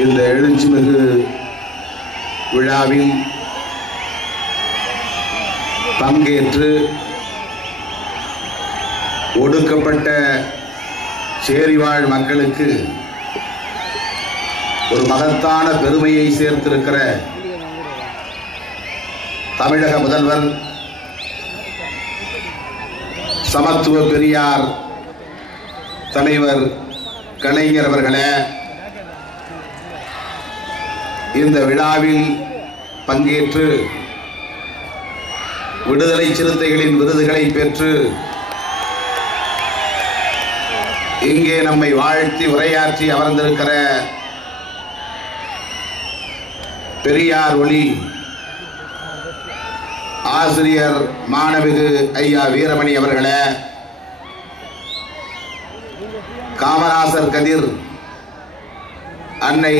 இந்த எழுச்சிமிகு விழாவில் பங்கேற்று ஒடுக்கப்பட்ட சேரிவாழ் மக்களுக்கு ஒரு மகத்தான பெருமையை சேர்த்திருக்கிற தமிழக முதல்வர் சமத்துவ பெரியார் தலைவர் கலைஞர் அவர்களே, இந்த விழாவில் பங்கேற்று விடுதலை சிறுத்தைகளின் விருதுகளை பெற்று இங்கே நம்மை வாழ்த்தி உரையாற்றி அமர்ந்திருக்கிற பெரியார் ஒளி ஆசிரியர் மாணவிகு ஐயா வீரமணி அவர்களே, காமராசர் கதிர் அன்னை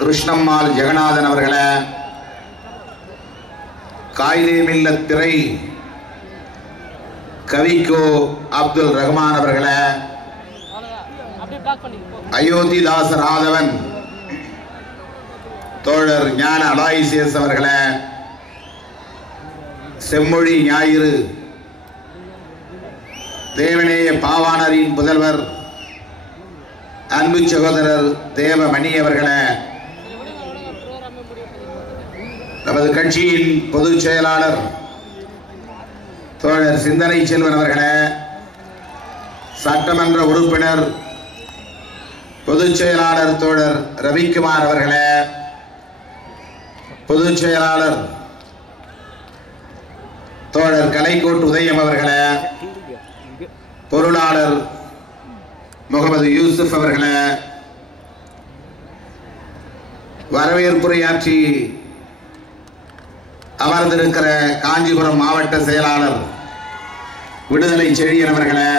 கிருஷ்ணம்மாள் ஜெகநாதன் அவர்களே, காயிதே மில்லத் திரை கவிக்கோ அப்துல் ரஹ்மான் அவர்களே, அயோத்திதாச ராதவன் தோழர் ஞான அலாய்சியஸ் அவர்களே, செம்மொழி ஞாயிறு தேவநேய பாவாணரின் புதல்வர் அன்பு சகோதரர் தேவமணி அவர்களே, நமது கட்சியின் பொதுச் செயலாளர் தோழர் சிந்தனை செல்வன் அவர்களே, சட்டமன்ற உறுப்பினர் பொதுச் செயலாளர் தோழர் ரவிக்குமார் அவர்களே, பொதுச் செயலாளர் தோழர் கலைக்கோட்டு உதயம் அவர்களே, பொருளாளர் முகமது யூசுப் அவர்களே, வரவேற்புரையாற்றி அமர்ந்திருக்கிற காஞ்சிபுரம் மாவட்ட செயலாளர் விடுதலை செழியன் அவர்களே,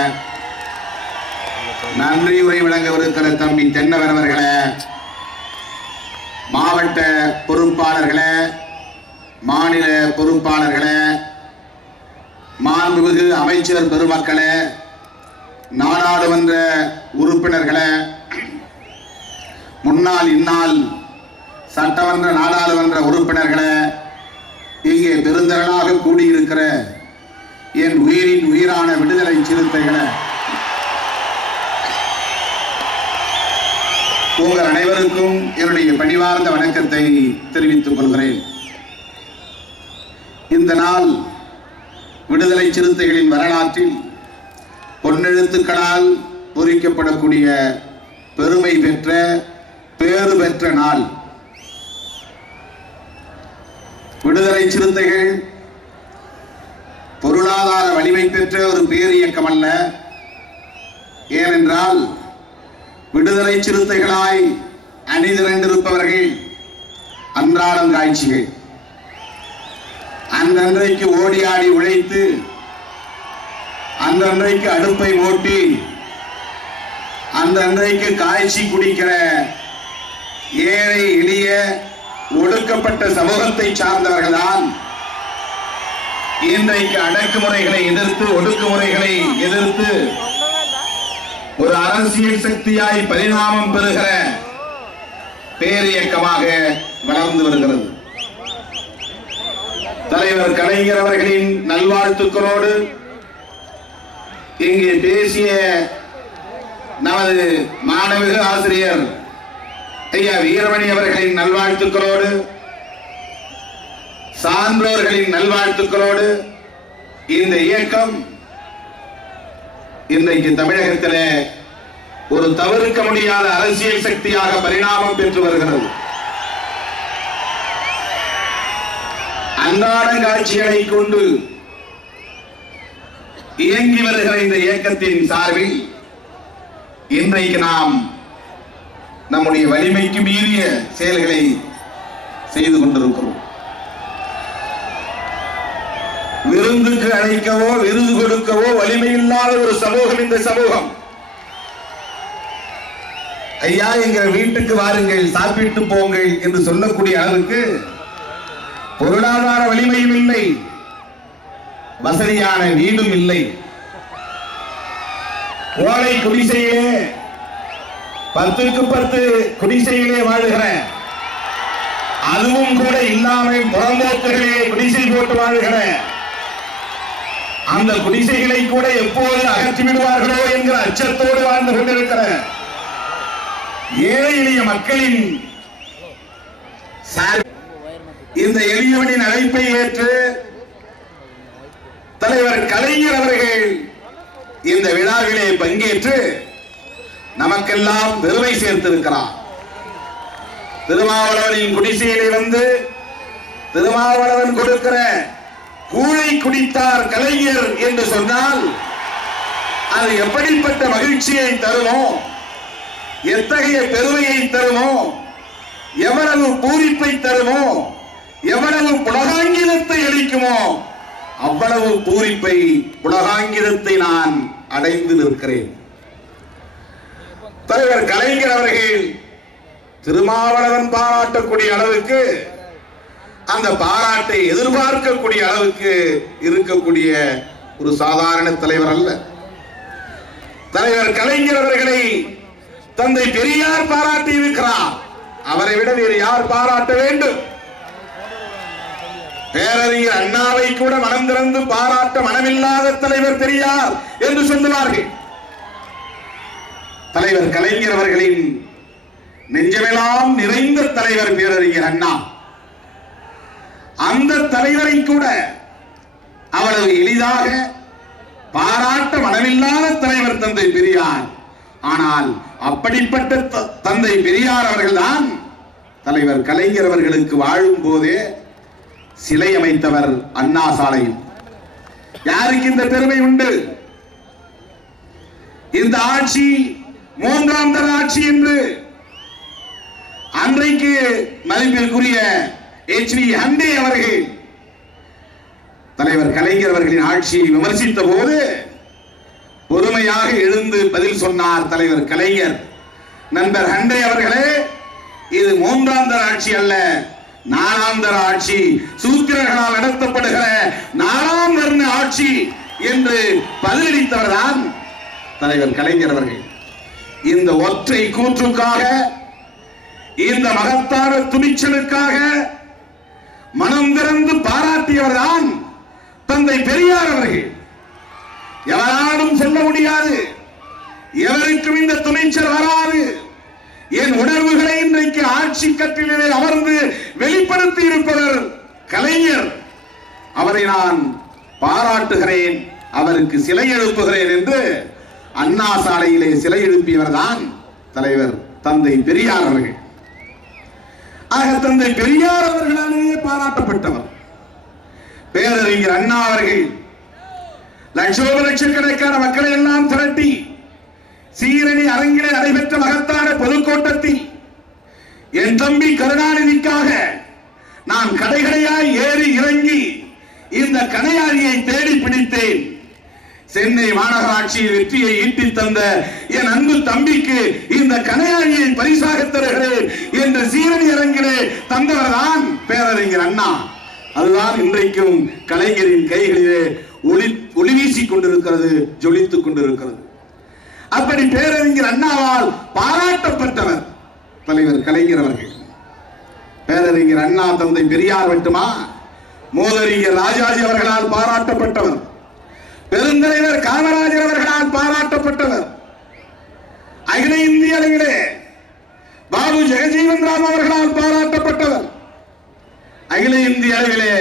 நன்றியுரை வழங்கவிருக்கிற தம்பி தென்னவன் அவர்களே, மாவட்ட பொறுப்பாளர்களே, மாநில பொறுப்பாளர்களே, மாண்புமிகு அமைச்சர் பெருமக்களே, நாடாளுமன்ற உறுப்பினர்களே, முன்னாள் இந்நாள் சட்டமன்ற நாடாளுமன்ற உறுப்பினர்களே, இங்கே பெருந்திரளாக கூடியிருக்கிற என் உயிரின் உயிரான விடுதலை சிறுத்தைகளே, உங்கள் அனைவருக்கும் என்னுடைய பணிவார்ந்த வணக்கத்தை தெரிவித்துக் கொள்கிறேன். இந்த நாள் விடுதலை சிறுத்தைகளின் வரலாற்றில் பொன்னெழுத்துக்களால் பொறிக்கப்படக்கூடிய பெருமை பெற்ற பேறு பெற்ற நாள். விடுதலை சிறுத்தைகள் பொருளாதார வலிமை பெற்ற ஒரு பேரியக்கம் அல்ல. ஏனென்றால் விடுதலை சிறுத்தைகளாய் அணிதிரண்டிருப்பவர்கள் அன்றாடம் காட்சிகள். அன்றன்றைக்கு ஓடி ஆடி உழைத்து அன்றன்றைக்கு அடுப்பை ஓட்டி அன்றன்றைக்கு காய்ச்சி குடிக்கிற ஏழை எளிய ஒடுக்கப்பட்ட சமூகத்தை சார்ந்தவர்கள்தான் இன்றைக்கு அடக்குமுறைகளை எதிர்த்து ஒடுக்குமுறைகளை எதிர்த்து ஒரு அரசியல் சக்தியாய் பரிணாமம் பெறுகிற பேரியக்கமாக வளர்ந்து வருகிறது. தலைவர் கலைஞர் அவர்களின் நல்வாழ்த்துக்களோடு இங்கே பேசிய நமது மாணவிக ஆசிரியர் ஐயா வீரமணி அவர்களின் நல்வாழ்த்துக்களோடு, சான்றோர்களின் நல்வாழ்த்துக்களோடு இந்த இயக்கம் இன்றைக்கு தமிழகத்திலே ஒரு தவிர்க்க முடியாத அரசியல் சக்தியாக பரிணாமம் பெற்று வருகிறது. அன்றாட காட்சிகளை கொண்டு இயங்கி வருகிற இந்த இயக்கத்தின் சார்பில் இன்றைக்கு நாம் நம்முடைய வலிமைக்கு மீறிய செயல்களை செய்து கொண்டிருக்கிறோம். விருந்துக்கு அழைக்கவோ விருது கொடுக்கவோ வலிமை இல்லாத ஒரு சமூகம் இந்த சமூகம். ஐயா, எங்கள் வீட்டுக்கு வாருங்கள், சாப்பிட்டு போங்கள் என்று சொல்லக்கூடிய அளவுக்கு பொருளாதார வலிமையும் இல்லை, வசதியான வீடும் இல்லை. ஓலை குடிசையிலே 10க்கு 10 குடிசைகளே வாழுகிற, அதுவும் கூட இல்லாமல் புறம்போக்குகளே குடிசை போட்டு வாழுகிற, அந்த குடிசைகளை கூட எப்போது அகற்றி விடுவார்களோ என்கிற அச்சத்தோடு வாழ்ந்து கொண்டிருக்கிற ஏழை எளிய மக்களின் இந்த எளியவனின் அழைப்பை ஏற்று தலைவர் கலைஞர் அவர்கள் இந்த விழாவிலே பங்கேற்று நமக்கெல்லாம் பெருமை சேர்த்திருக்கிறார். திருமாவளவனின் குடிசையிலே வந்து திருமாவளவன் கொடுக்கிற கூழை குடித்தார் கலைஞர் என்று சொன்னால் அது எப்படிப்பட்ட மகிழ்ச்சியை தருமோ, எத்தகைய பெருமையை தருமோ, எவ்வளவு பூரிப்பை தருமோ, எவ்வளவு புலகாங்கிதத்தை அளிக்குமோ, அவ்வளவு பூரிப்பை புலகாங்கிதத்தை நான் அடைந்து நிற்கிறேன். தலைவர் கலைஞர் அவர்கள் திருமாவளவன் பாராட்டக்கூடிய அளவுக்கு, அந்த பாராட்டை எதிர்பார்க்கக்கூடிய அளவுக்கு இருக்கக்கூடிய ஒரு சாதாரண தலைவர் அல்ல. தலைவர் கலைஞர் அவர்களை தந்தை பெரியார் பாராட்டி இருக்கிறார். அவரை விட வேறு யார் பாராட்ட வேண்டும்? பேரறிஞர் அண்ணாவை கூட மனம் திறந்து பாராட்ட மனமில்லாத தலைவர் பெரியார் என்று சொல்லுவார்கள். தலைவர் கலைஞர் அவர்களின் நெஞ்சமெல்லாம் நிறைந்த தலைவர் பேரறிஞர் அண்ணா. அந்த தலைவரை கூட அவ்வளவு எளிதாக பாராட்ட மனமில்லாத தலைவர் தந்தை பெரியார். ஆனால் அப்படிப்பட்ட தந்தை பெரியார் அவர்கள்தான் தலைவர் கலைஞர் அவர்களுக்கு வாழும் போதே சிலை அமைத்தவர் அண்ணா சாலையில். யாருக்கு இந்த பெருமை உண்டு? இந்த ஆட்சி மூன்றாம் தர ஆட்சி என்று அன்றைக்கு மதிப்பிற்குரிய HV ஹண்டே அவர்கள் தலைவர் கலைஞர் அவர்களின் ஆட்சியை விமர்சித்த போது பொறுமையாக எழுந்து பதில் சொன்னார் தலைவர் கலைஞர். நண்பர் ஹண்டே அவர்களே, இது மூன்றாம் தர ஆட்சி அல்ல, நாலாம் தர ஆட்சி, சூத்திரர்களால் நடத்தப்படுகிற நாலாம் வர்ண ஆட்சி என்று பதிலளித்தவர் தான் தலைவர் கலைஞர் அவர்கள். இந்த ஒற்றை கூற்றுக்காக, இந்த மகத்தான துணிச்சலுக்காக மனம் திறந்து பாராட்டியவர் தான் தந்தை பெரியார் அவர்கள். எவராலும் சொல்ல முடியாது, எவருக்கும் இந்த துணிச்சல் வராது. என் உணர்வுகளை இன்றைக்கு ஆட்சி கட்டிலே அமர்ந்து வெளிப்படுத்தி இருப்பவர் கலைஞர். அவரை நான் பாராட்டுகிறேன், அவருக்கு சிலை எழுப்புகிறேன் என்று அண்ணா சாலையிலே சிலை எழுப்பியவர் தான் தலைவர் தந்தை பெரியார் அவர்கள். ஆக தந்தை பெரியார் அவர்களாலேயே பாராட்டப்பட்டவர் பேரறிஞர் அண்ணா அவர்கள். லட்சோப லட்சக்கணக்கான மக்களை எல்லாம் திரட்டி சீரணி அரங்கிலே நடைபெற்ற மகத்தான பொதுக்கூட்டத்தில் என் தம்பி கருணாநிதிக்காக நான் கடைகடையாய் ஏறி இறங்கி இந்த கணையாழியை தேடி பிடித்தேன். சென்னை மாநகராட்சியில் வெற்றியை ஈட்டி தந்த என் அன்பு தம்பிக்கு இந்த கணையாழியை பரிசாக தருகிறேன் என்று சீரணி அரங்கிலே தந்தவர்தான் பேரறிஞர் அண்ணா. அதுதான் இன்றைக்கும் கலைஞரின் கைகளிலே ஒளி வீசிக் கொண்டிருக்கிறது, ஜொலித்துக் கொண்டிருக்கிறது. அப்படி பேரறிஞர் அண்ணாவால் பாராட்டப்பட்டவர் தலைவர் கலைஞர் அவர்கள். பேரறிஞர் அண்ணா தந்தை பெரியார் மட்டுமா, மூதறிஞர் ராஜாஜி அவர்களால் பாராட்டப்பட்டவர், பெருந்தலைவர் காமராஜர் அவர்களால் பாராட்டப்பட்டவர், அகில இந்திய அளவிலே பாபு ஜெகஜீவன் ராம் அவர்களால் பாராட்டப்பட்டவர், அகில இந்திய அளவிலே